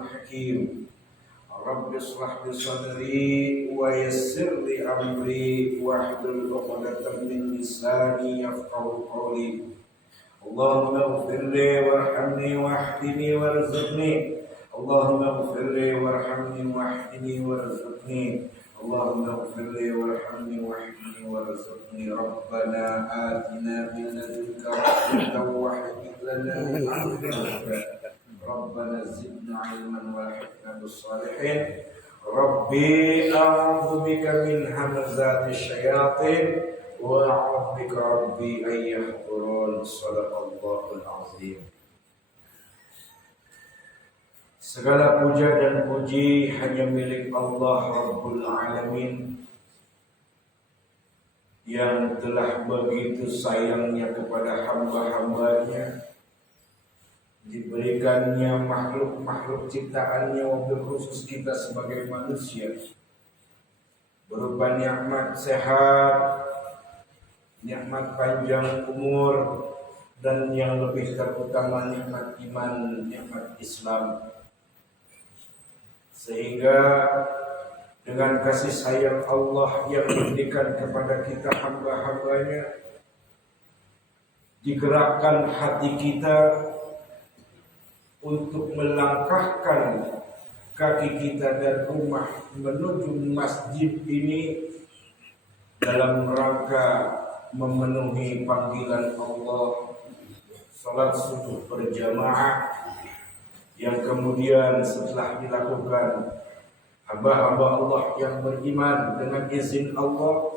الحكيم رب اشرح لي صدري ويسر لي أمري واحلل عقدة من لساني يفقهوا قولي اللهم اغفر لي وارحمني واهدني وارزقني اللهم اغفر لي وارحمني واهدني وارزقني اللهم اغفر لي وارحمني واهدني وارزقني ربنا آتنا من لدنك رحمة وهيئ لنا من أمرنا رشدا ربنا زدنا علما والحقنا بالصالحين ربي أعوذ بك من همزات الشياطين وأعوذ بك ربي أن يحضرون صدق الله العظيم. Segala puja dan puji hanya milik Allah Rabbul Alamin yang telah begitu sayangnya kepada hamba-hambanya, diberikannya makhluk-makhluk ciptaannya, wabil khusus kita sebagai manusia, berupa nikmat sehat, nikmat panjang umur, dan yang lebih terutama nikmat iman, nikmat Islam. Sehingga dengan kasih sayang Allah yang diberikan kepada kita hamba-hambanya, digerakkan hati kita untuk melangkahkan kaki kita dari rumah menuju masjid ini dalam rangka memenuhi panggilan Allah, salat subuh berjamaah, yang kemudian setelah dilakukan hamba-hamba Allah yang beriman dengan izin Allah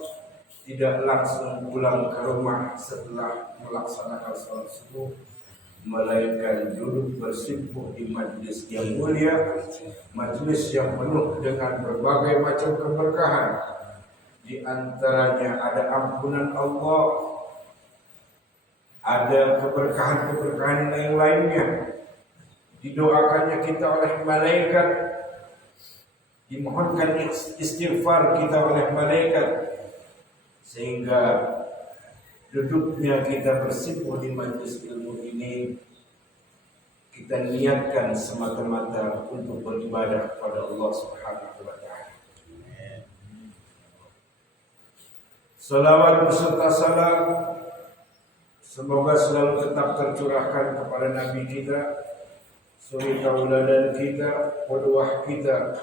tidak langsung pulang ke rumah setelah melaksanakan salat subuh, melainkan duduk bersimpuh di majlis yang mulia, majlis yang penuh dengan berbagai macam keberkahan. Di antaranya ada ampunan Allah, ada keberkahan-keberkahan yang lainnya. Didoakannya kita oleh malaikat, dimohonkan istighfar kita oleh malaikat, sehingga duduknya kita bersimpuh di majelis ilmu ini kita niatkan semata-mata untuk beribadah kepada Allah Subhanahu wa taala. Salawat beserta salam semoga selalu tetap tercurahkan kepada Nabi kita, suri tauladan kita, qudwah kita,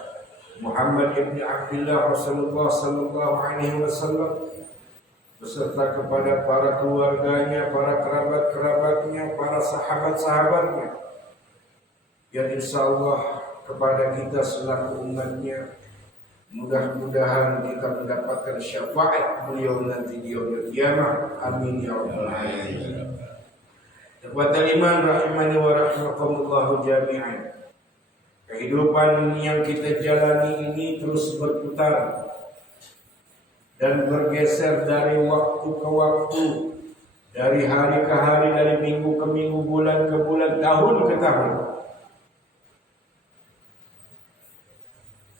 Muhammad ibn Abdullah Rasulullah sallallahu alaihi wasallam, beserta kepada para keluarganya, para kerabat-kerabatnya, para sahabat-sahabatnya, yang insyaallah kepada kita selaku umatnya, mudah-mudahan kita mendapatkan syafaat beliau nanti di yaumil qiyamah. Amin ya rabbal alamin. Ikhwatal iman rahimani wa rahimakumullah jami'an. Kehidupan yang kita jalani ini terus berputar dan bergeser dari waktu ke waktu, dari hari ke hari, dari minggu ke minggu, bulan ke bulan, tahun ke tahun.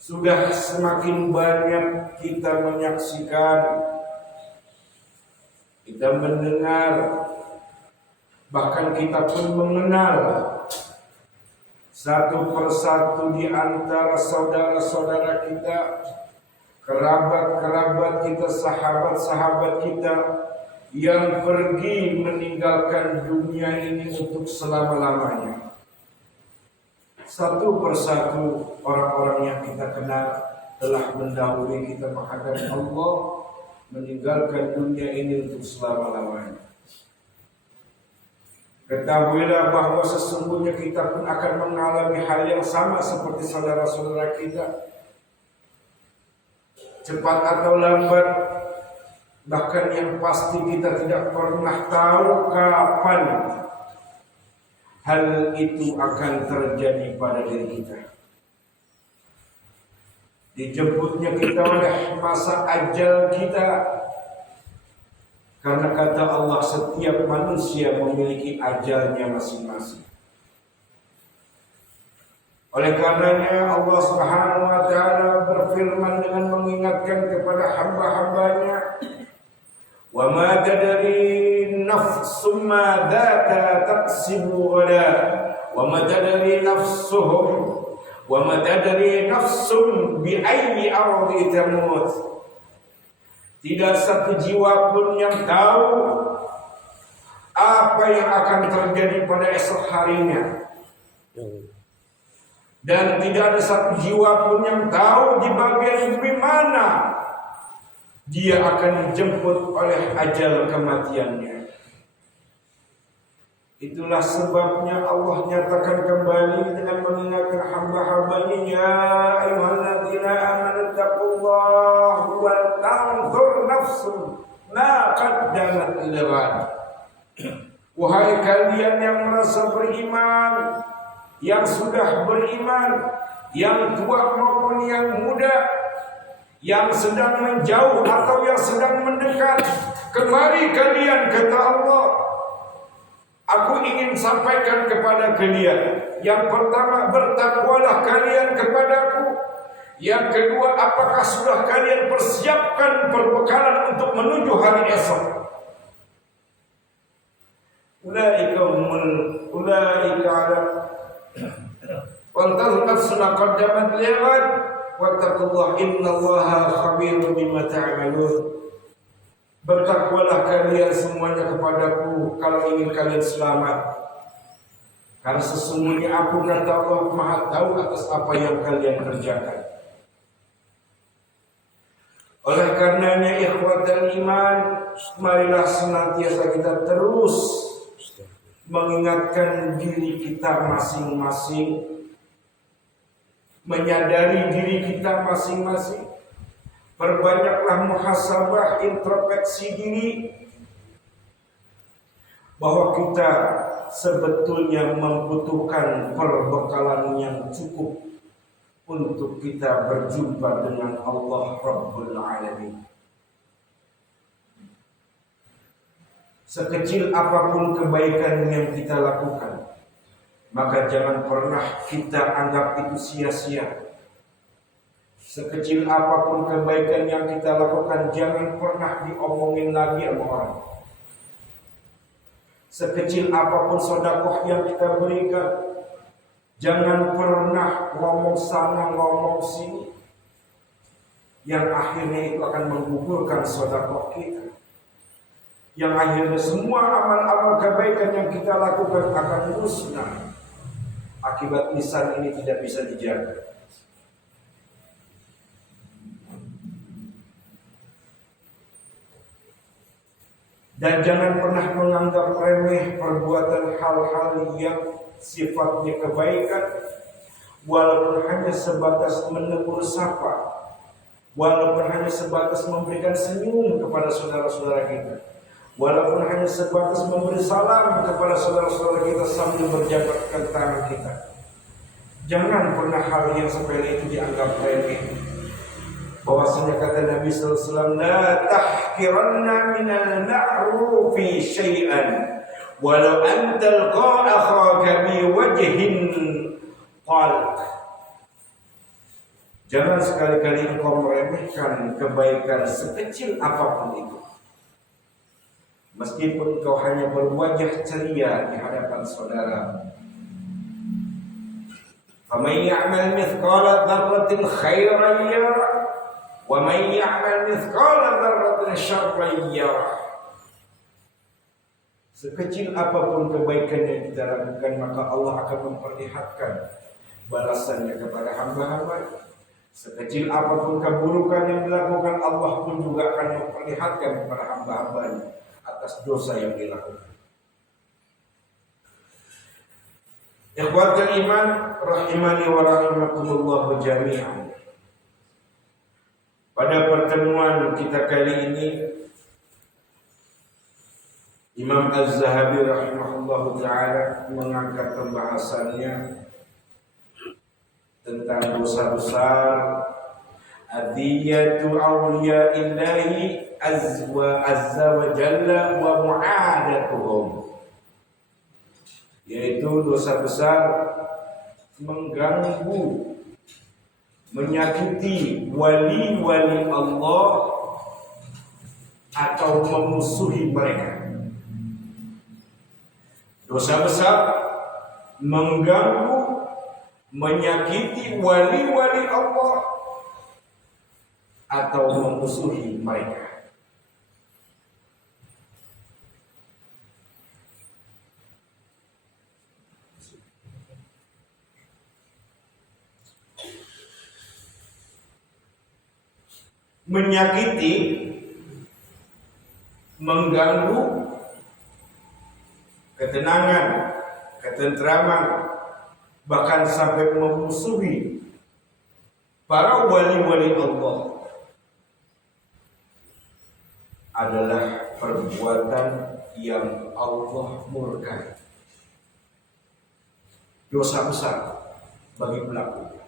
Sudah semakin banyak kita menyaksikan, kita mendengar, bahkan kita pun mengenal satu persatu di antara saudara-saudara kita, kerabat-kerabat kita, sahabat-sahabat kita yang pergi meninggalkan dunia ini untuk selama-lamanya. Satu persatu orang-orang yang kita kenal telah mendahului kita menghadap Allah, meninggalkan dunia ini untuk selama-lamanya. Ketahuilah bahwa sesungguhnya kita pun akan mengalami hal yang sama seperti saudara-saudara kita. Cepat atau lambat, bahkan yang pasti kita tidak pernah tahu kapan hal itu akan terjadi pada diri kita. Dijemputnya kita oleh masa ajal kita. Karena kata Allah, setiap manusia memiliki ajalnya masing-masing. Oleh karenanya Allah Subhanahu wa taala berfirman dengan mengingatkan kepada hamba-hambanya, "Wa ma tadri nafsum madza taksibu ghadan, wa ma tadri nafsuhum Wa ma tadri nafsun bi ayyi ardi tamut. Tidak satu jiwa pun yang tahu apa yang akan terjadi pada esok harinya. Dan tidak ada satu jiwa pun yang tahu di bagian bumi mana dia akan dijemput oleh ajal kematiannya. Itulah sebabnya Allah nyatakan kembali dengan mengingatkan hamba-hambanya, ya ayyuhalladzina amanu taqullaha wa tanzur nafsun ma qaddamat lighad. Wahai kalian yang merasa beriman, yang sudah beriman, yang tua maupun yang muda, yang sedang menjauh atau yang sedang mendekat, kemari kalian, kata Allah, aku ingin sampaikan kepada kalian. Yang pertama, bertakwalah kalian kepadaku. Yang kedua, apakah sudah kalian persiapkan perbekalan untuk menuju hari esok? Ulaika ala Wantazur nafsuna qaddamat lighad wattaqullaha innallaha khabirun bima ta'malun. Bertakwalah kalian semuanya kepadaku kalau ingin kalian selamat, karena sesungguhnya aku, kata Allah, Maha tahu atas apa yang kalian kerjakan. Oleh karenanya ikhwatal iman, marilah senantiasa kita terus mengingatkan diri kita masing-masing, menyadari diri kita masing-masing. Perbanyaklah muhasabah, introspeksi diri, bahwa kita sebetulnya membutuhkan perbekalan yang cukup untuk kita berjumpa dengan Allah Rabbul Alamin. Sekecil apapun kebaikan yang kita lakukan, maka jangan pernah kita anggap itu sia-sia. Sekecil apapun kebaikan yang kita lakukan, jangan pernah diomongin lagi sama orang. Sekecil apapun sedekah yang kita berikan, jangan pernah ngomong sana ngomong sini, yang akhirnya itu akan menggugurkan sedekah kita. Yang akhirnya semua amal-amal kebaikan yang kita lakukan akan musnah akibat lisan ini tidak bisa dijaga. Dan jangan pernah menganggap remeh perbuatan hal-hal yang sifatnya kebaikan, walaupun hanya sebatas menegur sapa, walaupun hanya sebatas memberikan senyum kepada saudara-saudara kita, walaupun hanya sebatas memberi salam kepada saudara-saudara kita sambil berjabatkan tangan kita. Jangan pernah hal yang sepele itu dianggap remeh. Bahwasanya kata Nabi sallallahu alaihi wasallam, la tahqiranna minal ma'rufi syai'an walau an talqa akhaka bi wajhin talq. Jangan sekali-kali engkau meremehkan kebaikan sekecil apapun itu, meskipun kau hanya berwajah ceria di hadapan saudara. Faman ya'mal mithqala dzarratin khairan yarah wa man ya'mal mithqala dzarratin syarran yarah. Sekecil apapun kebaikan yang kita lakukan, maka Allah akan memperlihatkan balasannya kepada hamba-hamba. Sekecil apapun keburukan yang dilakukan, Allah pun juga akan memperlihatkan kepada hamba-hambanya atas dosa yang dilakukan. Ikhwatul iman rahimani wa rahimakumullah jami'an. Pada pertemuan kita kali ini, Imam Az-Zahabi rahimahullah ta'ala mengangkat pembahasannya tentang dosa besar, adiyatu awliyaillahi azza wa jalla wa mu'adatuhum, yaitu dosa besar mengganggu, menyakiti wali-wali Allah atau memusuhi mereka. Dosa besar mengganggu menyakiti wali-wali Allah atau memusuhi mereka. Menyakiti, mengganggu ketenangan, ketentraman, bahkan sampai memusuhi para wali-wali Allah adalah perbuatan yang Allah murkai. Dosa besar bagi pelaku.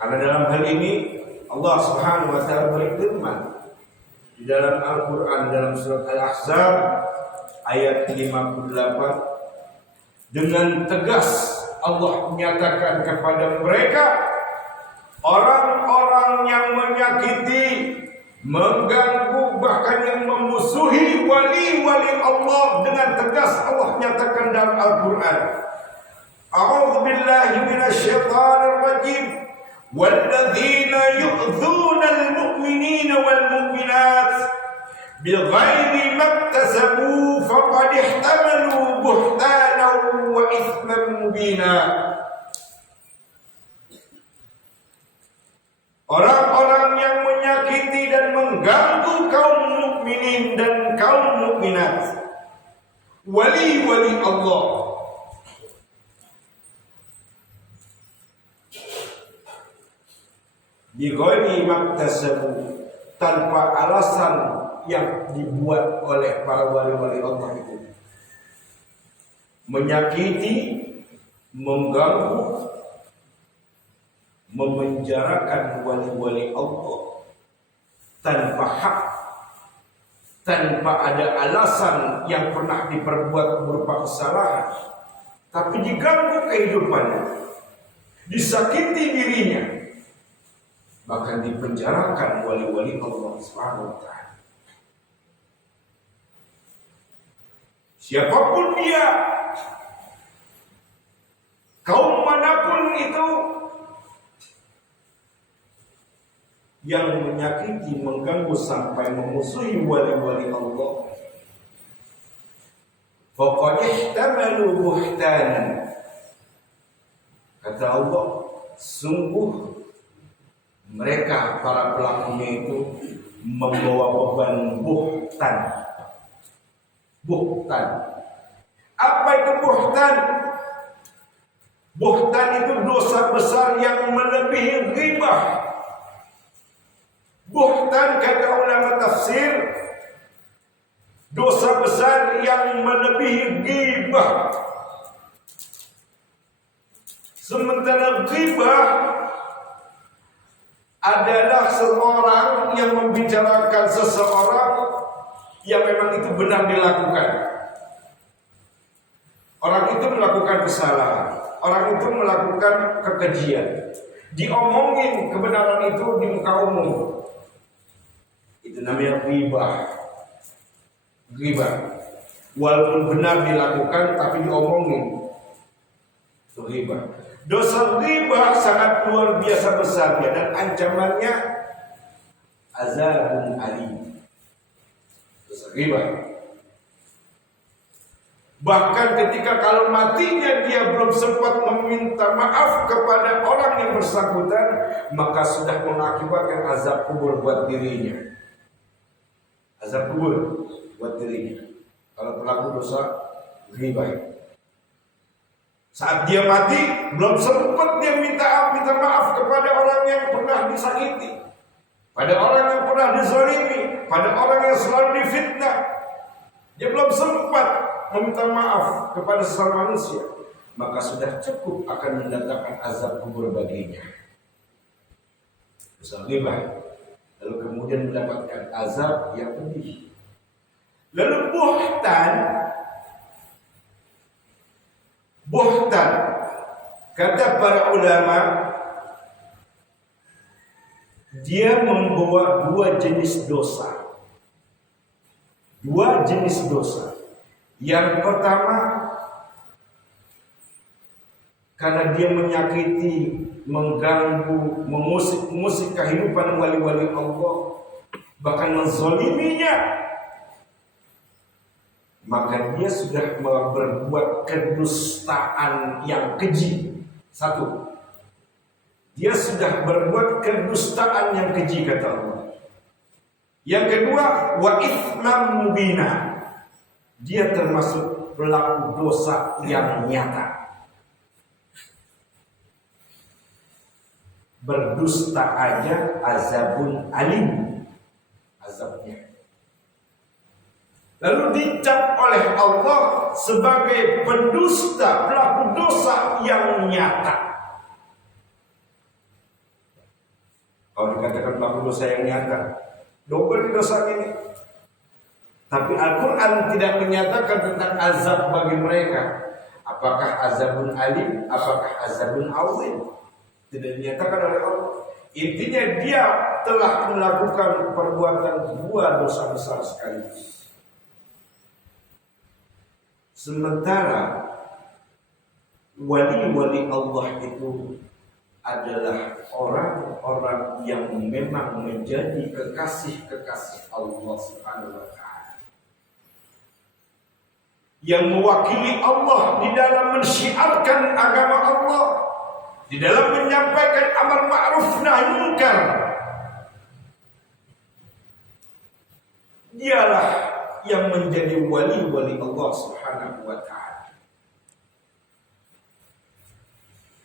Karena dalam hal ini Allah Subhanahu wa taala berfirman di dalam Al-Qur'an dalam surat Al-Ahzab ayat 58, dengan tegas Allah menyatakan kepada mereka, orang-orang yang menyakiti, mengganggu, bahkan yang memusuhi wali-wali Allah, dengan tegas Allah menyatakan dalam Al-Qur'an, A'udzu billahi minasyaitonir rajim. وَالَّذِينَ يُؤْذُونَ الْمُؤْمِنِينَ وَالْمُؤْمِنَاتِ بِغَيْرِ مَا اكْتَسَبُوا فَقَدِ احْتَمَلُوا بُهْتَانًا وَإِثْمًا مُبِينًا. Orang-orang yang menyakiti dan mengganggu kaum mukminin dan kaum mukminat, wali-wali Allah, bighairi maktasabu, tanpa alasan yang dibuat oleh para wali-wali Allah itu. Menyakiti, mengganggu, memenjarakan wali-wali Allah tanpa hak, tanpa ada alasan yang pernah diperbuat berupa kesalahan, tapi diganggu kehidupannya, disakiti dirinya, bahkan dipenjarakan wali-wali Allah Subhanahu wa taala. Siapapun dia, kaum manapun itu, yang menyakiti, mengganggu sampai memusuhi wali-wali Allah, faqad ihtamalu buhtanan, kata Allah, sungguh mereka para pelakunya itu membawa beban buhtan. Buhtan. Apa itu buhtan? Buhtan itu dosa besar yang melebihi ghibah. Buhtan kata ulama tafsir, dosa besar yang melebihi ghibah. Sementara ghibah adalah seorang yang membicarakan seseorang yang memang itu benar dilakukan. Orang itu melakukan kesalahan, orang itu melakukan kekejian, diomongin kebenaran itu di muka umum. Itu namanya ghibah. Ghibah. Walaupun benar dilakukan tapi diomongin, itu ghibah. Dosa ghibah sangat luar biasa besarnya dan ancamannya azabun alim. Dosa ghibah. Bahkan ketika kalau matinya dia belum sempat meminta maaf kepada orang yang bersangkutan, maka sudah mengakibatkan azab kubur buat dirinya. Azab kubur buat dirinya kalau pelaku dosa ghibah. Saat dia mati, belum sempat dia minta maaf kepada orang yang pernah disakiti, pada orang yang pernah dizalimi, pada orang yang selalu difitnah. Dia belum sempat meminta maaf kepada sesama manusia, maka sudah cukup akan mendatangkan azab kubur baginya. Dosa ghibah. Lalu kemudian mendapatkan azab yang pedih. Lalu buhtan, kata para ulama, dia membawa dua jenis dosa. Dua jenis dosa. Yang pertama, karena dia menyakiti, mengganggu, mengusik kehidupan wali-wali Allah, bahkan menzaliminya, maka dia sudah berbuat kedustaan yang keji. Satu, dia sudah berbuat kedustaan yang keji, kata Allah. Yang kedua, wa itsman mubina, dia termasuk pelaku dosa yang nyata. Berdusta aja azabun alim, azabnya. Lalu dicap oleh Allah sebagai pendusta, pelaku dosa yang nyata. Kalau dikatakan pelaku dosa yang nyata, double dosa ini. Tapi Al-Quran tidak menyatakan tentang azab bagi mereka. Apakah azabun alim, apakah azabun awin, tidak dinyatakan oleh Allah. Intinya dia telah melakukan perbuatan dua dosa besar sekaligus. Sementara wali-wali Allah itu adalah orang-orang yang memang menjadi kekasih-kekasih Allah Subhanahu wa Ta'ala, yang mewakili Allah di dalam mensyiarkan agama Allah, di dalam menyampaikan amar ma'ruf nahi munkar. Dialah yang menjadi wali-wali Allah Subhanahu wa Ta'ala.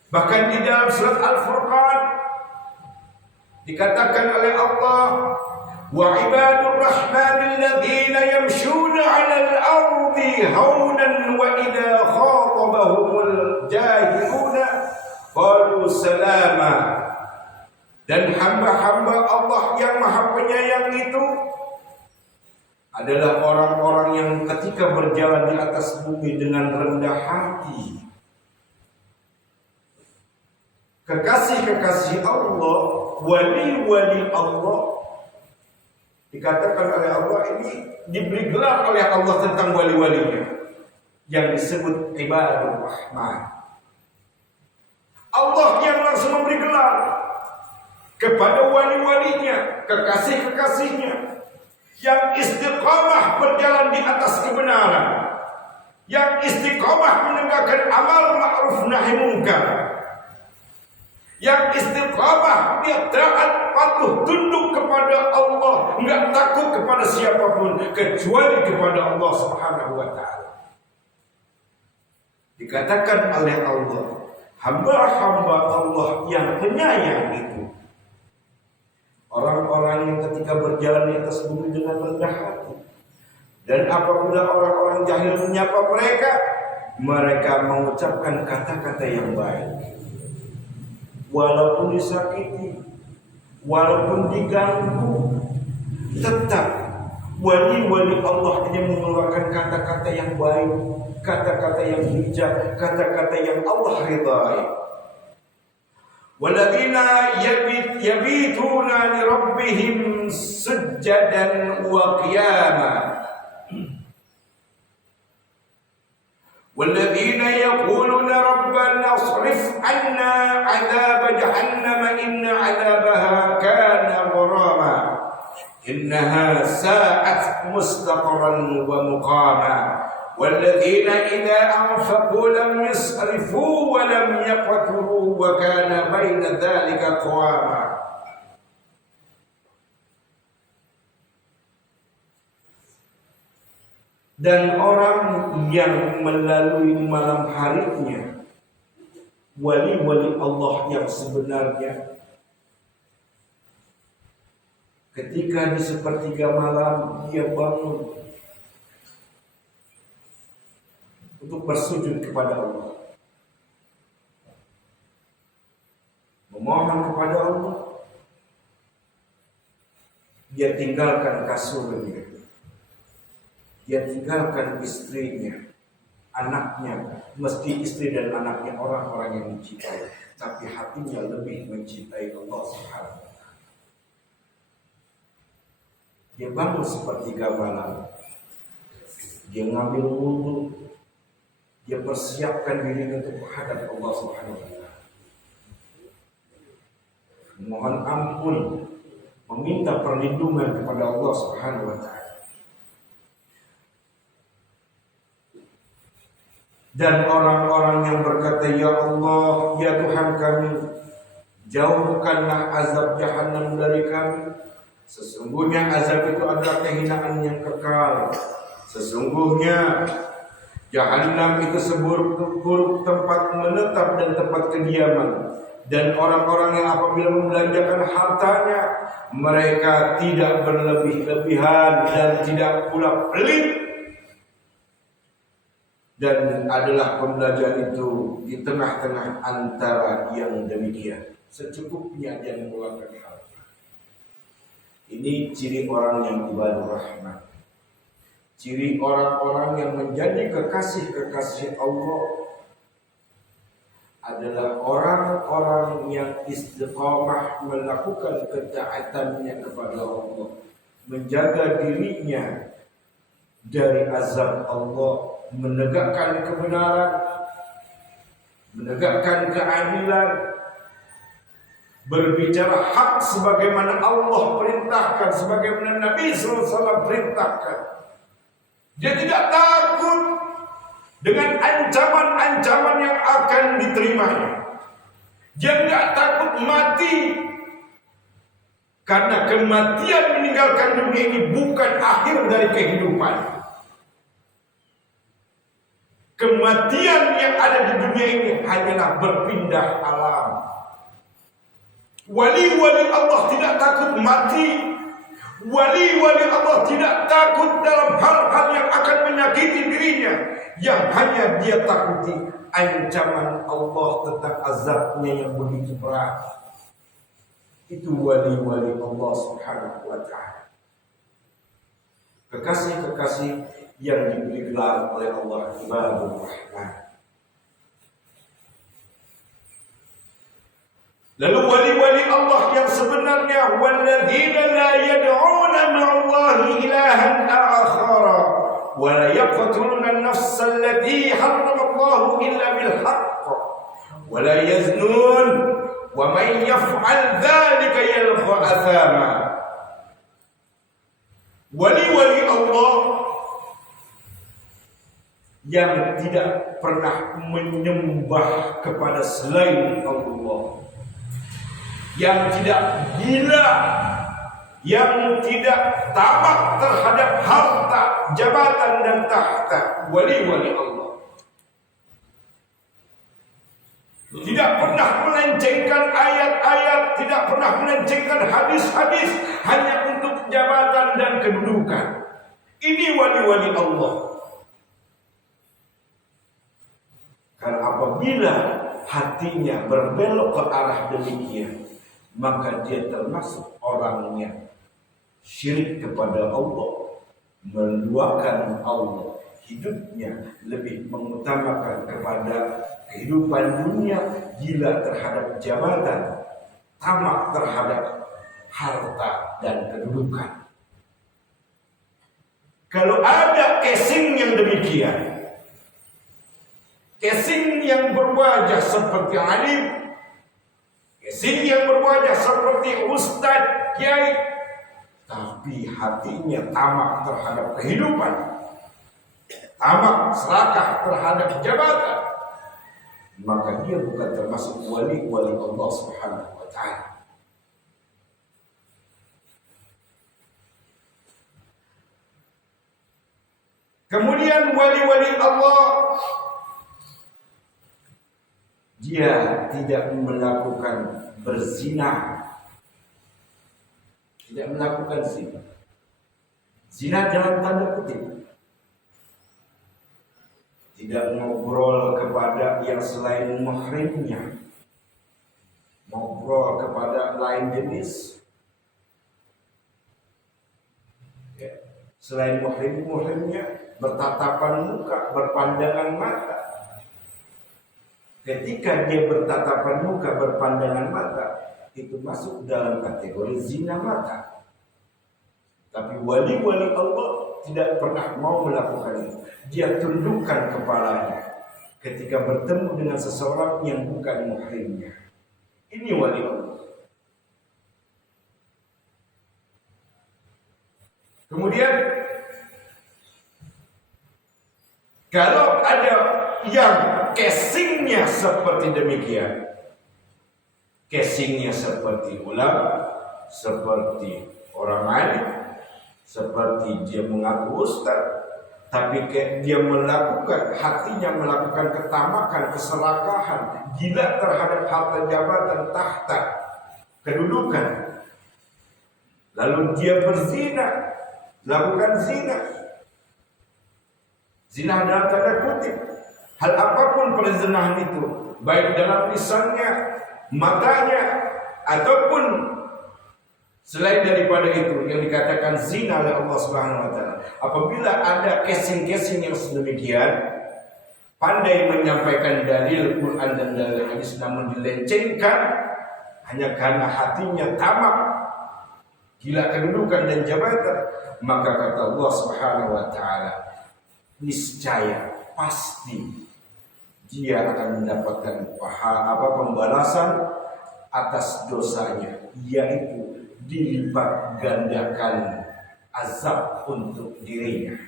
Bahkan di dalam surat Al-Furqan dikatakan oleh Allah, wa ibadur rahmanil ladzina yamshuna 'alal ardi haunan wa idza khatabahumul jahiluna qalu salama. Dan hamba-hamba Allah yang Maha Penyayang itu adalah orang-orang yang ketika berjalan di atas bumi dengan rendah hati. Kekasih-kekasih Allah, wali-wali Allah, dikatakan oleh Allah ini diberi gelar oleh Allah tentang wali-walinya yang disebut ibadur rahman. Allah yang langsung memberi gelar kepada wali-walinya, kekasih-kekasihnya, yang istiqamah berjalan di atas kebenaran, yang istiqamah menegakkan amal ma'ruf nahi munkar, yang istiqamah dia taat patuh tunduk kepada Allah, enggak takut kepada siapapun kecuali kepada Allah Subhanahu wa Ta'ala. Dikatakan oleh Allah, hamba-hamba Allah yang penyayang itu orang-orang yang ketika berjalan di atas bumi dengan rendah hati. Dan apabila orang-orang jahil menyapa mereka, mereka mengucapkan kata-kata yang baik. Walaupun disakiti, walaupun diganggu, tetap wali-wali Allah ini mengeluarkan kata-kata yang baik, kata-kata yang bijak, kata-kata yang Allah ridhai. Walladzina yabituna li rabbihim sujjadan wa qiyama. Walladzina yaquluna rabbana asrif 'anna 'adzab jahannam inna 'adzabaha kana gharama. Innaha sa'at mustaqarran wa muqama. والذين إذا أنفقوا لم يسرفوا ولم يقتروا وكان بين ذلك قواما. Dan orang yang melalui malam harinya, wali-wali Allah yang sebenarnya, ketika di sepertiga malam dia bangun untuk bersujud kepada Allah, memohon kepada Allah. Dia tinggalkan kasurnya, dia tinggalkan istrinya, anaknya. Meski istri dan anaknya orang-orang yang mencintai, tapi hatinya lebih mencintai Allah Subhanahu wa Ta'ala. Dia bangun sepertiga malam, dia ngambil wudhu, dia persiapkan diri untuk menghadap Allah Subhanahu wa taala. Mohon ampun, meminta perlindungan kepada Allah Subhanahu wa taala. Dan orang-orang yang berkata, "Ya Allah, ya Tuhan kami, jauhkanlah azab Jahannam dari kami. Sesungguhnya azab itu adalah kehinaan yang kekal. Sesungguhnya Jahannam itu seburuk-buruk tempat menetap dan tempat kediaman. Dan orang-orang yang apabila membelanjakan hartanya, mereka tidak berlebih-lebihan dan tidak pula pelit. Dan adalah pembelajaran itu di tengah-tengah antara yang demikian. Secukupnya dia mengeluarkan harta." Ini ciri orang yang ibadur rahman. Ciri orang-orang yang menjadi kekasih-kekasih Allah adalah orang-orang yang istiqamah melakukan ketaatannya kepada Allah, menjaga dirinya dari azab Allah, menegakkan kebenaran, menegakkan keadilan, berbicara hak sebagaimana Allah perintahkan, sebagaimana Nabi SAW perintahkan. Dia tidak takut dengan ancaman-ancaman yang akan diterimanya. Dia tidak takut mati, karena kematian meninggalkan dunia ini bukan akhir dari kehidupan. Kematian yang ada di dunia ini hanyalah berpindah alam. Wali-wali Allah tidak takut mati. Wali-wali Allah tidak takut dalam hal-hal yang akan menyakiti dirinya. Yang hanya dia takuti ancaman Allah tentang azabnya yang begitu berat. Itu wali-wali Allah Subhanahu wa ta'ala. Kekasih-kekasih yang diberi gelar oleh Allah ibadur rahman. Lalu wali-wali Allah yang sebenarnya, walladzina la yad'una ma'allahi ilahan akhara wa la yaqtuluna an-nafsa allati harrama Allah illa bil haqq wa la yaznun wa man yaf'al dhalika yalqa athama. Wali-wali Allah yang tidak pernah menyembah kepada selain Allah, yang tidak gila, yang tidak tamak terhadap harta, jabatan dan tahta. Wali-wali Allah tidak pernah melencengkan ayat-ayat, tidak pernah melencengkan hadis-hadis hanya untuk jabatan dan kedudukan. Ini wali-wali Allah. Karena apabila hatinya berbelok ke arah demikian, maka dia termasuk orang yang syirik kepada Allah, menduakan Allah, hidupnya lebih mengutamakan kepada kehidupan dunia, gila terhadap jabatan, tamak terhadap harta dan kedudukan. Kalau ada casing yang demikian, casing yang berwajah seperti alim, casing yang berwajah seperti ustadz, kiai, tapi hatinya tamak terhadap kehidupan, tamak serakah terhadap jabatan, maka dia bukan termasuk wali-wali Allah Subhanahu wa ta'ala. Kemudian wali-wali Allah, dia tidak melakukan berzina, tidak melakukan zina. Zina dalam tanda kutip, tidak ngobrol kepada yang selain mahrimnya, ngobrol kepada lain jenis, ya. Selain mahrimnya, bertatapan muka, berpandangan mata. Ketika dia bertatapan muka, berpandangan mata, itu masuk dalam kategori zina mata. Tapi wali-wali Allah tidak pernah mau melakukan itu. Dia tundukkan kepalanya. ketika bertemu dengan seseorang yang bukan muhrimnya. Ini wali Allah. Kemudian kalau ada yang casingnya seperti demikian, casingnya seperti ulama, seperti orang alim, seperti dia mengaku ustaz, tapi dia melakukan, hatinya melakukan ketamakan, keserakahan, gila terhadap harta jabatan, tahta, kedudukan. Lalu dia berzina, lakukan zina. Zina dalam tanda kutip. Hal apapun perzinahan itu, baik dalam lisannya, matanya, ataupun selain daripada itu yang dikatakan zina oleh Allah Subhanahu wa taala. Apabila ada casing-casing yang sedemikian, pandai menyampaikan dalil Quran dan dalil hadis namun dilencengkan hanya karena hatinya tamak, gila kedudukan dan jabatan, maka kata Allah Subhanahu wa taala, niscaya pasti dia akan mendapatkan pembalasan atas dosanya, yaitu dilipat gandakan azab untuk dirinya.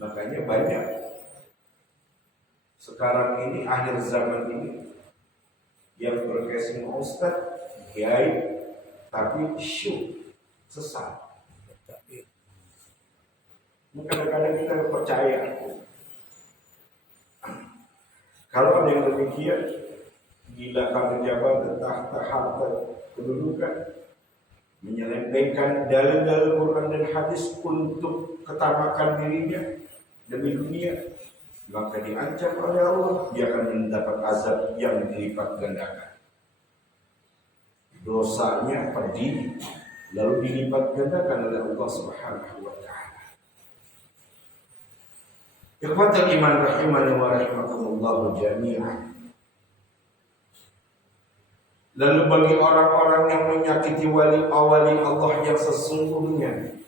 Makanya banyak sekarang ini, akhir zaman ini, yang berkesing ustaz, kiai, tapi syuk, sesat. Kadang-kadang kita percaya. Kalau ada yang demikian, gila karena jabatan, tahta, harta, kedudukan, menyelempengkan dalil-dalil Quran dan hadis untuk ketamakan dirinya demi dunia, maka diancam oleh Allah, dia akan mendapat azab yang dilipat gandakan. Dosanya pedih, lalu dilipat gandakan oleh Allah Subhanahu wa taala. Ikhwatal iman rahimani wa rahimakumullah jami'an. Lalu bagi orang-orang yang menyakiti wali Allah yang sesungguhnya,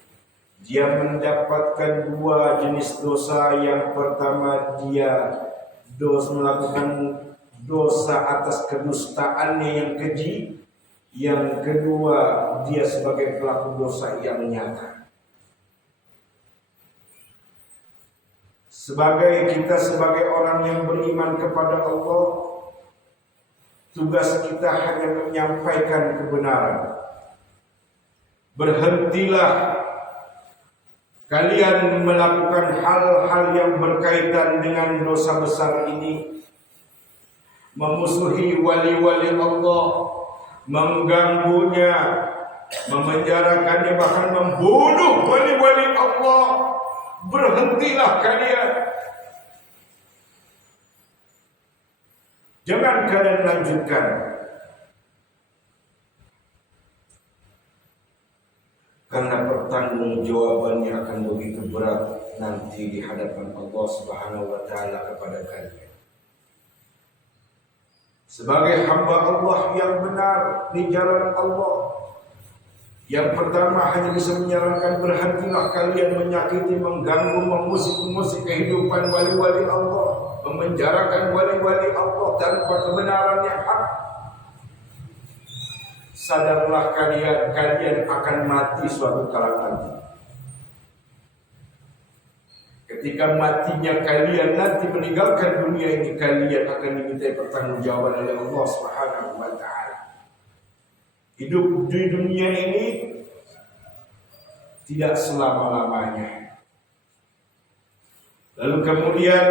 dia mendapatkan dua jenis dosa. Yang pertama, dia melakukan dosa atas kedustaannya yang keji. Yang kedua, dia sebagai pelaku dosa yang nyata. Kita sebagai orang yang beriman kepada Allah, tugas kita hanya menyampaikan kebenaran. Berhentilah kalian melakukan hal-hal yang berkaitan dengan dosa besar ini, memusuhi wali-wali Allah, mengganggunya, memenjarakannya, bahkan membunuh wali-wali Allah. Berhentilah kalian. Jangan kalian lanjutkan. Karena pertanggungjawabannya akan begitu berat nanti di hadapan Allah Subhanahu wa taala kepada kalian. Sebagai hamba Allah yang benar di jalan Allah, yang pertama hanya bisa menyarankan, berhentilah kalian menyakiti, mengganggu, memusik kehidupan wali-wali Allah, memenjarakan wali-wali Allah tanpa kebenaran yang hak. Sadarlah kalian akan mati suatu kala nanti. Ketika matinya kalian nanti meninggalkan dunia ini, kalian akan dimintai pertanggungjawaban oleh Allah Subhanahu wa taala. Hidup di dunia ini tidak selama-lamanya. Lalu kemudian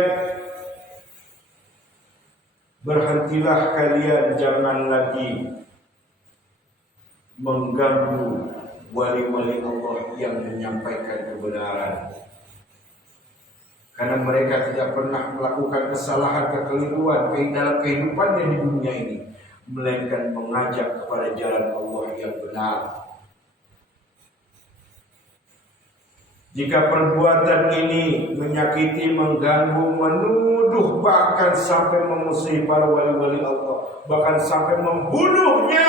berhentilah kalian, jangan lagi mengganggu wali-wali Allah yang menyampaikan kebenaran. Karena mereka tidak pernah melakukan kesalahan, kekeliruan dalam kehidupannya di dunia ini, melainkan mengajak kepada jalan Allah yang benar. Jika perbuatan ini menyakiti, mengganggu, menuduh, bahkan sampai memusuhi para wali-wali Allah, bahkan sampai membunuhnya,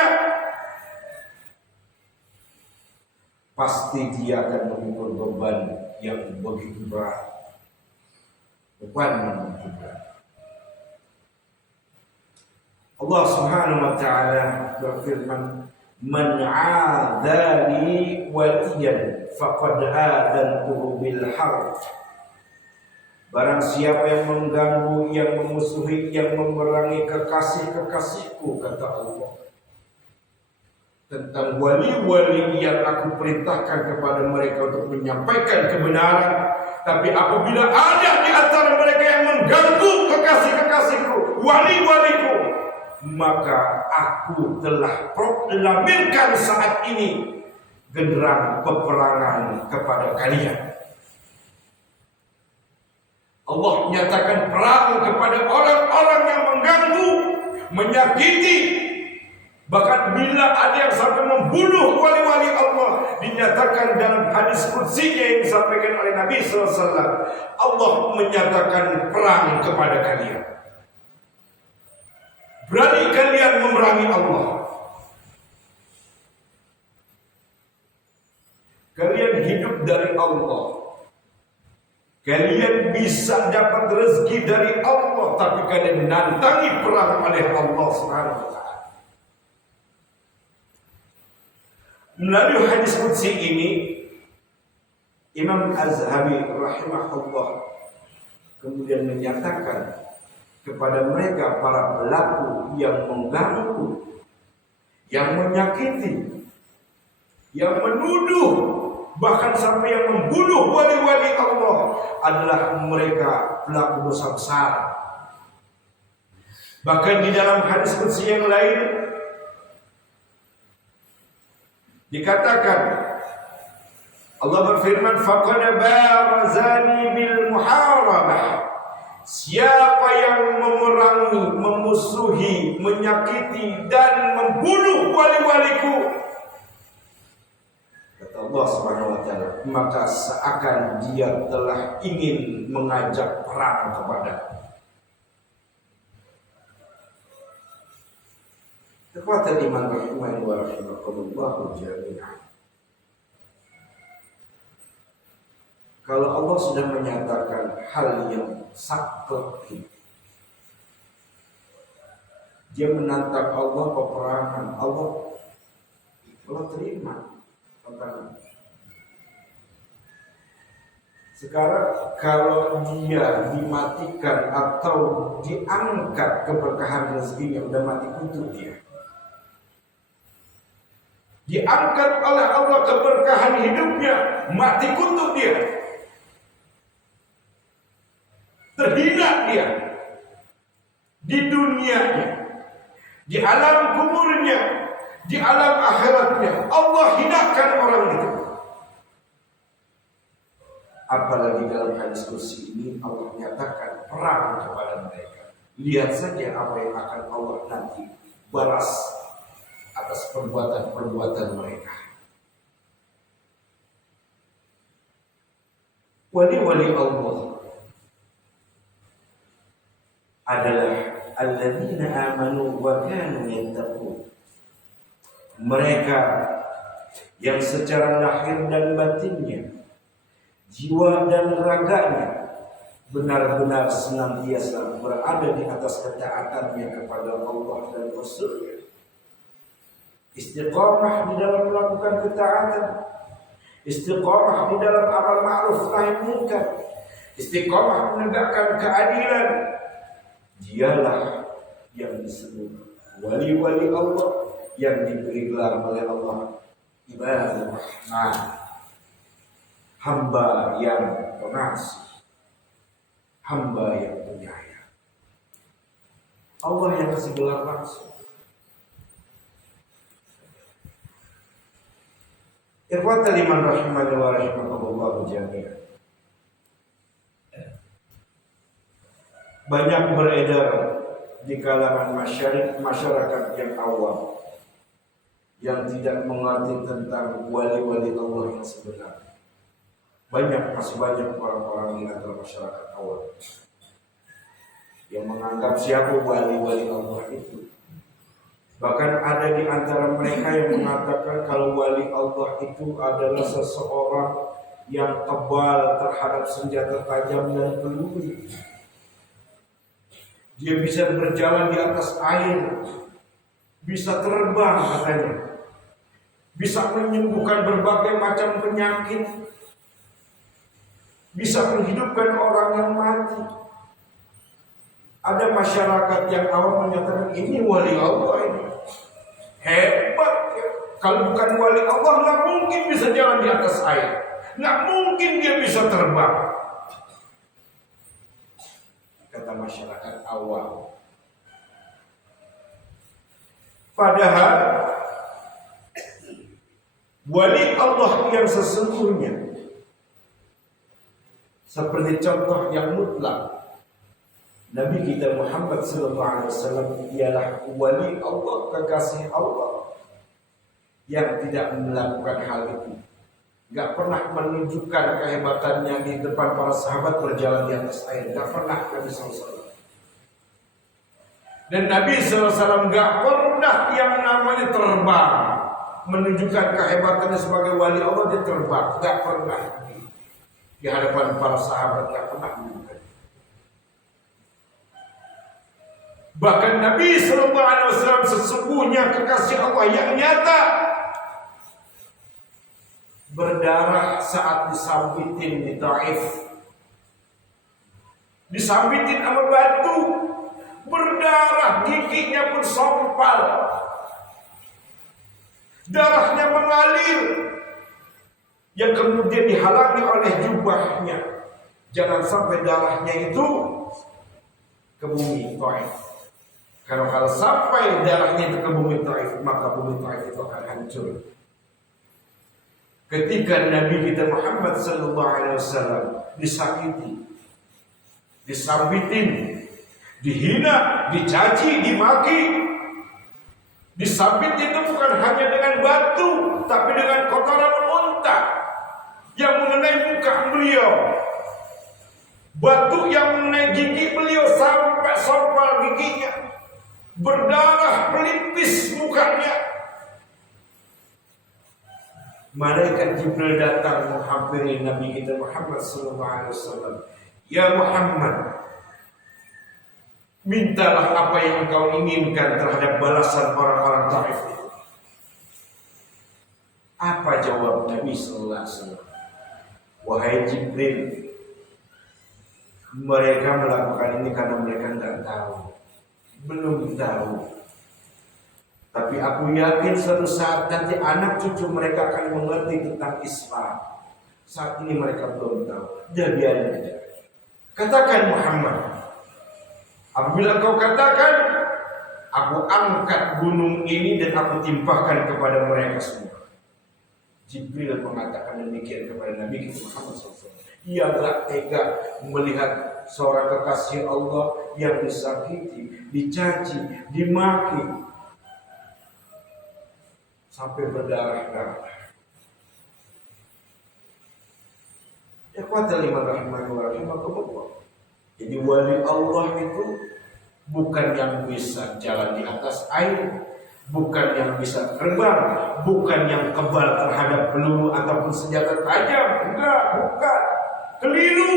pasti dia akan memikul beban yang begitu berat, beban yang begitu berat. Allah Subhanahu wa taala berfirman, "Man 'adani waliyan faqad adantuhu bil harb." Barang siapa yang mengganggu, yang memusuhi, yang memerangi kekasih-kekasihku, kata Allah, tentang wali-wali yang aku perintahkan kepada mereka untuk menyampaikan kebenaran, tapi apabila ada di antara mereka yang mengganggu kekasih-kekasihku, wali-waliku, maka aku telah proklamirkan saat ini genderang peperangan kepada kalian. Allah menyatakan perang kepada orang-orang yang mengganggu, menyakiti, bahkan bila ada yang sampai membunuh wali-wali Allah. Dinyatakan dalam hadis qudsinya yang disampaikan oleh Nabi SAW, Allah menyatakan perang kepada kalian. Berani kalian memerangi Allah. Kalian hidup dari Allah. Kalian bisa dapat rezeki dari Allah, tapi kalian menantangi perang oleh Allah Subhanahu wa taala. Melalui hadis qudsi ini, Imam Az-Zahabi rahimahullah kemudian menyatakan kepada mereka para pelaku yang mengganggu, yang menyakiti, yang menuduh, bahkan sampai yang membunuh wali-wali Allah, adalah mereka pelaku dosa besar. Bahkan di dalam hadis qudsi yang lain dikatakan, Allah berfirman, faqad barazani bil muharabah. Siapa yang memerangi, memusuhi, menyakiti dan membunuh wali-waliku, kata Allah Subhanahu wa taala, maka seakan dia telah ingin mengajak perang kepada. Kekuatan iman rahimani wa rahimakumullah jami'an. Kalau Allah sudah menyatakan hal yang sakit, dia menantang Allah peperangan, Allah terima tantangan. Sekarang kalau dia dimatikan atau diangkat keberkahan rezekinya, udah mati kutu dia. Diangkat oleh Allah keberkahan hidupnya, mati kutu dia. Terhina dia di dunianya, di alam kuburnya, di alam akhiratnya. Allah hinakan orang itu. Apalagi dalam hadis qudsi ini Allah menyatakan perang kepada mereka. Lihat saja apa yang akan Allah nanti balas atas perbuatan-perbuatan mereka. Wali-wali Allah adalah alladzina amanu wa kanu yattaqun. Mereka yang secara lahir dan batinnya, jiwa dan raganya benar-benar senantiasa berada di atas ketaatannya kepada Allah dan Rasul-Nya. Istiqamah di dalam melakukan ketaatan, istiqamah di dalam amal ma'ruf nahi munkar, istiqamah menegakkan keadilan. Dialah yang disebut wali-wali Allah yang diberi gelar oleh Allah ibadur rahman, hamba yang pengasih, hamba yang penyayang. Allah yang kasih gelar langsung. Ikhwatal iman rahimani wa rahimakumullah jami'an. Banyak beredar di kalangan masyarakat yang awam yang tidak mengerti tentang wali-wali Allah yang sebenarnya. Masih banyak orang-orang di antara masyarakat awam yang menganggap siapa wali-wali Allah itu. Bahkan ada di antara mereka yang mengatakan kalau wali Allah itu adalah seseorang yang tebal terhadap senjata tajam dan peluru. Dia bisa berjalan di atas air, bisa terbang katanya, bisa menyembuhkan berbagai macam penyakit, bisa menghidupkan orang yang mati. Ada masyarakat yang awam menyatakan ini wali Allah ini hebat ya. Kalau bukan wali Allah nggak mungkin bisa jalan di atas air, nggak mungkin dia bisa terbang, kata masyarakat awam. Padahal wali Allah yang sesungguhnya, seperti contoh yang mutlak, Nabi kita Muhammad SAW ialah wali Allah, kekasih Allah, yang tidak melakukan hal itu. Gak pernah menunjukkan kehebatannya di depan para sahabat berjalan di atas air. Gak pernah Nabi SAW. Dan Nabi SAW gak pernah yang namanya terbang, menunjukkan kehebatannya sebagai wali Allah. Dia terbang, gak pernah di hadapan para sahabat, gak pernah menunjukkan. Bahkan Nabi SAW sesungguhnya kekasih Allah yang nyata, berdarah saat disambitin di Taif, disambitin sama batu, berdarah, giginya pun sompal, darahnya mengalir, yang kemudian dihalangi oleh jubahnya, jangan sampai darahnya itu ke bumi Taif. Karena kalau sampai darahnya itu ke bumi Taif, maka bumi Taif itu akan hancur. Ketika Nabi kita Muhammad SAW disakiti, disambitin, dihina, dicaci, dimaki, disambit itu bukan hanya dengan batu, tapi dengan kotoran unta yang mengenai muka beliau, batu yang mengenai gigi beliau sampai sompal giginya, berdarah melipis mukanya. Malaikat Jibril datang menghampiri Nabi kita Muhammad SAW. Ya Muhammad, mintalah apa yang engkau inginkan terhadap balasan orang-orang Taif itu. Apa jawab Nabi SAW? Wahai Jibril, mereka melakukan ini karena mereka tidak tahu, belum tahu. Tapi aku yakin suatu saat nanti anak cucu mereka akan mengerti tentang Islam. Saat ini mereka belum tahu. Jadi biarin aja. Katakan Muhammad, apabila kau katakan, aku angkat gunung ini dan aku timpahkan kepada mereka semua. Jibril mengatakan demikian kepada Nabi Muhammad SAW. Ia gak tega melihat seorang kekasih Allah yang disakiti, dicaci, dimaki, sampai berdarah-darah. Ikhwatal iman rahimani wa rahimakumullah. Jadi wali Allah itu bukan yang bisa jalan di atas air, bukan yang bisa terbang, bukan yang kebal terhadap peluru ataupun senjata tajam. Enggak, bukan. Keliru.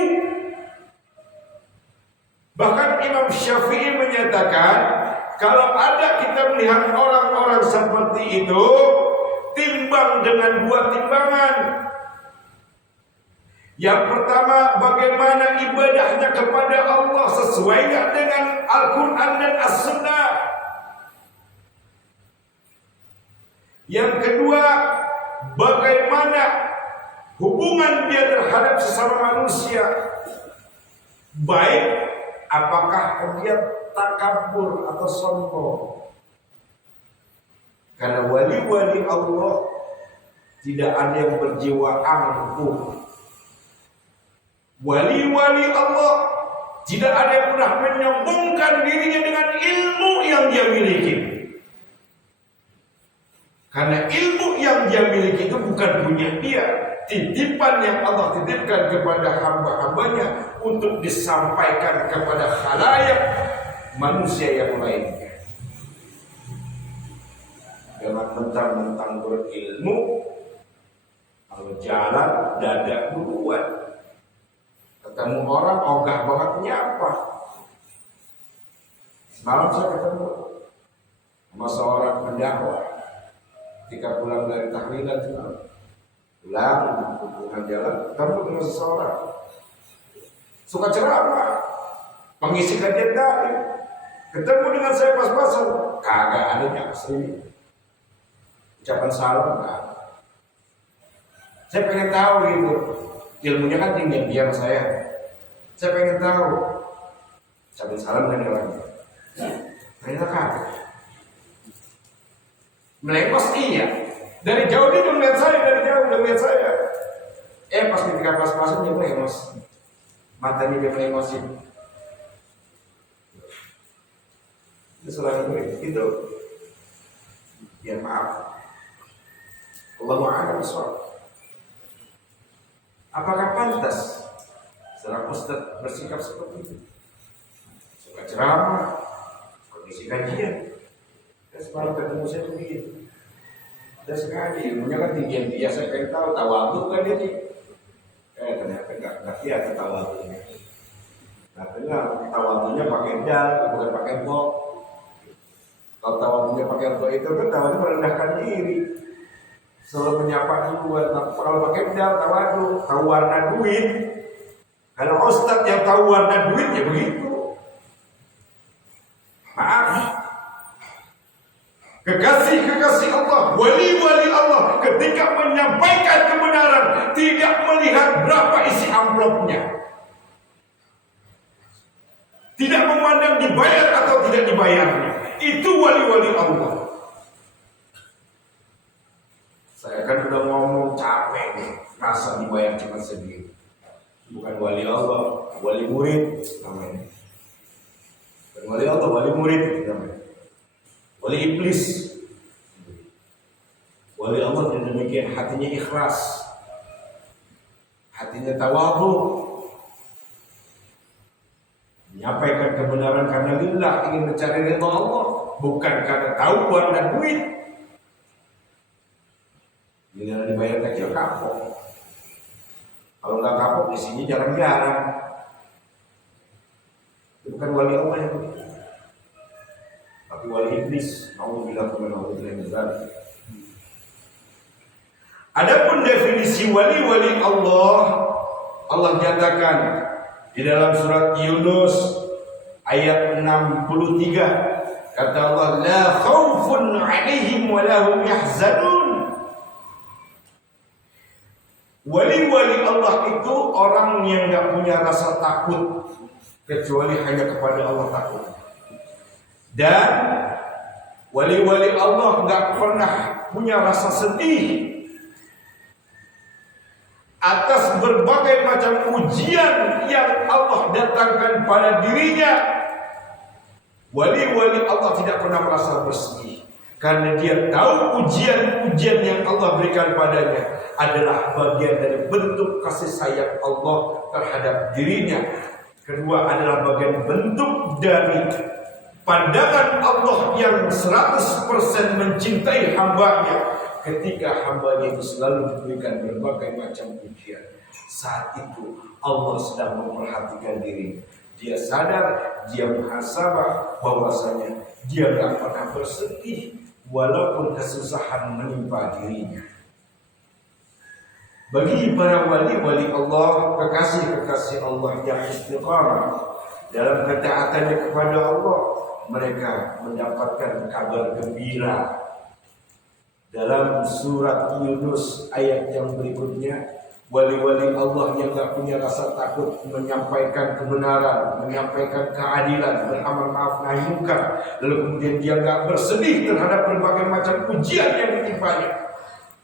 Bahkan Imam Syafi'i menyatakan, kalau ada kita melihat orang-orang seperti itu, timbang dengan dua timbangan. Yang pertama, bagaimana ibadahnya kepada Allah, sesuai nggak dengan Al-Quran dan As-Sunnah. Yang kedua, bagaimana hubungan dia terhadap sesama manusia. Baik, apakah dia takabur atau sombong. Karena wali-wali Allah tidak ada yang berjiwa angkuh. Wali-wali Allah tidak ada yang pernah menyombongkan dirinya dengan ilmu yang dia miliki. Karena ilmu yang dia miliki itu bukan punya dia, titipan yang Allah titipkan kepada hamba-hambanya untuk disampaikan kepada khalayak manusia yang lainnya. Jangan mentang-mentang berilmu, kalau jalan dada dulu ogah banget menyapa. Semalam saya ketemu sama seorang pendakwah ketika pulang dari tahlilan semalam. Pulang di jalan ketemu dengan seseorang suka ceramah, pengisi kajian tadi, ketemu dengan saya pas-pasan, kagak ada yang asli ucapan salam kan. Saya pengen tahu gitu, ilmunya kan tinggi biar saya pengen tahu ucapan salam dari orangnya. Ternyata kagak. Melengos iya, dari jauh dia udah melihat saya, dari jauh udah melihat saya. Pas ketika pas-pasan dia melengos. Matanya dia melengosin. Itu selalu itu. Ya maaf. Allahu a'lam bishawab. Apakah pantas seorang ustaz bersikap seperti itu? Suka ceramah, kondisi kajian. Dan semalam ketemu saya begitu. Dan sekali ilmunya kan tinggi dia, saya pengen tahu tawadhu kan dia nih. Ternyata enggak dia tawadhunya. Nah, benar tawadhunya pakai dal, bukan pakai bo. Kalau tawadhunya pakai bo itu kan tawadhu merendahkan diri. Selalu menyapa duluan. Kalau pakai dal tawadhu, tahu warna duit. Kalau ustaz yang tahu warna duit ya begitu. Maaf. Kekasih-kekasih Allah, wali-wali Allah ketika menyampaikan kebenaran tidak melihat berapa isi amplopnya, tidak memandang dibayar atau tidak dibayarnya. Itu wali-wali Allah. Saya kan udah ngomong capek nih, rasa dibayar cuma sedikit. Bukan wali Allah, wali murid namanya. Bukan wali Allah, wali murid namanya. Wali iblis. Wali Allah dan demikian hatinya ikhlas, hatinya tawadhu, menyampaikan kebenaran karena lillah, ingin mencari ridha Allah, bukan karena tahu warna duit. Bila dibayar kecil kapok. Kalau nggak kapok di sini jarang-jarang. Itu bukan wali Allah yang begitu. Tapi wali iblis, nauzubillah min dzalik. Adapun definisi wali-wali Allah, Allah nyatakan di dalam surat Yunus ayat 63, kata Allah, la khaufun 'alaihim wa la hum yahzanun. Wali-wali Allah itu orang yang enggak punya rasa takut kecuali hanya kepada Allah takut. Dan wali-wali Allah enggak pernah punya rasa sedih atas berbagai macam ujian yang Allah datangkan pada dirinya. Wali-wali Allah tidak pernah merasa bersedih karena dia tahu ujian-ujian yang Allah berikan padanya adalah bagian dari bentuk kasih sayang Allah terhadap dirinya. Kedua adalah bagian bentuk dari pandangan Allah yang 100% mencintai hambanya. Ketika hambanya itu selalu diberikan berbagai macam ujian, saat itu Allah sedang memperhatikan dirinya. Dia sadar, dia muhasabah bahwasanya dia tidak pernah bersedih walaupun kesusahan menimpa dirinya. Bagi para wali-wali Allah, kekasih-kekasih Allah yang istiqamah dalam ketaatannya kepada Allah, mereka mendapatkan kabar gembira. Dalam surat Yunus ayat yang berikutnya, wali-wali Allah yang gak punya rasa takut menyampaikan kebenaran, menyampaikan keadilan, beramal maaf nahi munkar, lalu kemudian dia gak bersedih terhadap berbagai macam ujian yang menimpanya,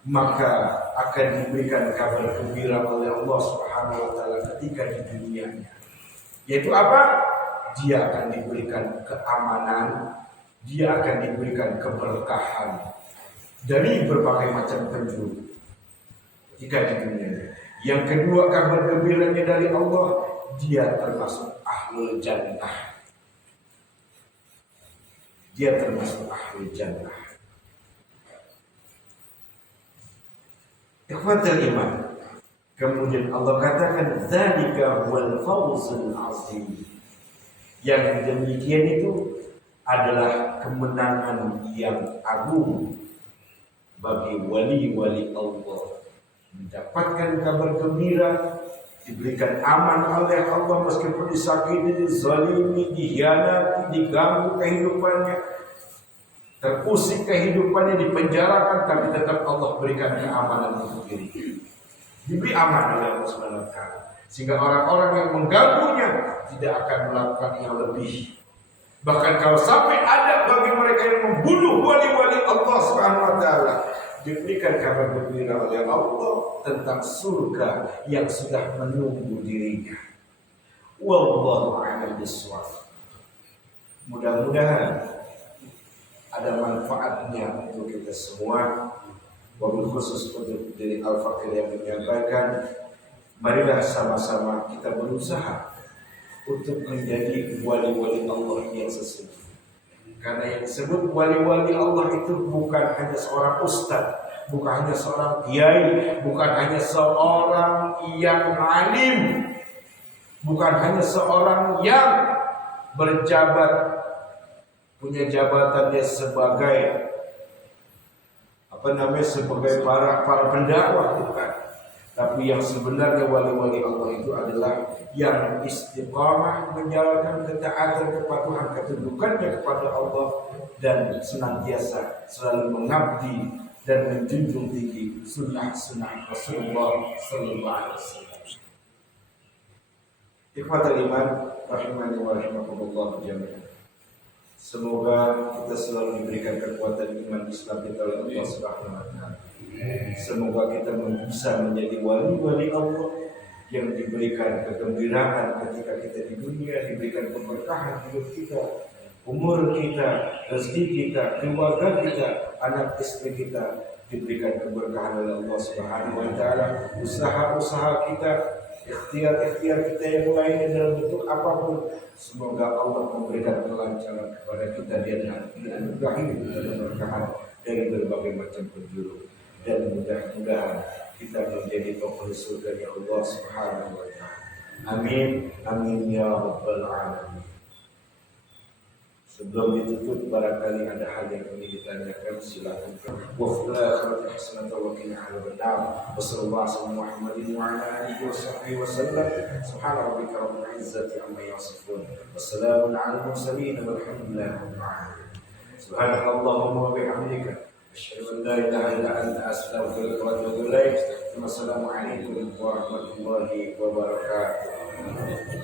maka akan diberikan kabar gembira oleh Allah Subhanahu wa taala ketika di dunianya. Yaitu apa? Dia akan diberikan keamanan, dia akan diberikan keberkahan dari berbagai macam penjuru jika di dunia. Yang kedua, kabar gembiranya dari Allah, dia termasuk ahlul jannah. Dia termasuk ahlul jannah. Ikhwatul iman, Kemudian Allah katakan dzalika huwal fawzul azim. Yang demikian itu adalah kemenangan yang agung bagi wali-wali Allah, mendapatkan kabar gembira, diberikan aman oleh Allah meskipun disakiti, dizalimi, dihianati, diganggu kehidupannya, terusik kehidupannya, dipenjarakan, tapi tetap Allah berikan keamanan untuk dirinya. Diberi aman oleh Allah Subhanahu wa taala, sehingga orang-orang yang mengganggunya tidak akan melakukan yang lebih. Bahkan kalau sampai ada bagi mereka yang membunuh wali-wali Allah Subhanahu wa taala, diberikan kabar gembira oleh Allah tentang surga yang sudah menunggu dirinya. Wallahu a'lam bishawab. Mudah-mudahan ada manfaatnya untuk kita semua. Wabil khusus untuk diri Al-Fakir yang menyampaikan, marilah sama-sama kita berusaha untuk menjadi wali-wali Allah yang sesungguhnya. Karena yang disebut wali-wali Allah itu bukan hanya seorang ustaz, bukan hanya seorang kiai, bukan hanya seorang yang alim, bukan hanya seorang yang berjabat, punya jabatannya sebagai sebagai para pendakwah, bukan. Tapi yang sebenarnya wali-wali Allah itu adalah yang istiqamah menjalankan ketaatan, kepatuhan, ketundukannya kepada Allah, dan senantiasa selalu mengabdi dan menjunjung tinggi sunnah-sunnah Rasulullah sallallahu alaihi wasallam. Ikhwatul iman rahimani wa rahimakumullah jami'an. Semoga kita selalu diberikan kekuatan iman Islam kita oleh Allah Subhanahu wa taala. Semoga kita bisa menjadi wali-wali Allah yang diberikan kegembiraan ketika kita di dunia, diberikan keberkahan hidup kita, umur kita, rezeki kita, keluarga kita, anak istri kita diberikan keberkahan oleh Allah Subhanahu wa taala. Usaha-usaha kita, ikhtiar-ikhtiar kita yang lainnya dalam bentuk apapun, semoga Allah memberikan kelancaran kepada kita dan dianugerahi keberkahan dari berbagai macam penjuru, dan mudah-mudahan kita menjadi penghuni surga Allah Subhanahu wa taala. Amin amin ya rabbal alamin. Sebelum ditutup, barangkali ada hal yang ingin ditanyakan, silakan. Wa fil akhirati hasanatan wa qina adzabannar. Wa sallallahu alaihi Muhammadin wa ala alihi wa sahbihi wa sallam. Subhana rabbika rabbil izzati amma yasifun. Wassalamun ala mursalin walhamdulillahi rabbil alamin. Subhanakallahumma wa bihamdika asyhadu an la ilaha illa anta astaghfiruka wa atubu ilaik. Wassalamu alaikum warahmatullahi wabarakatuh.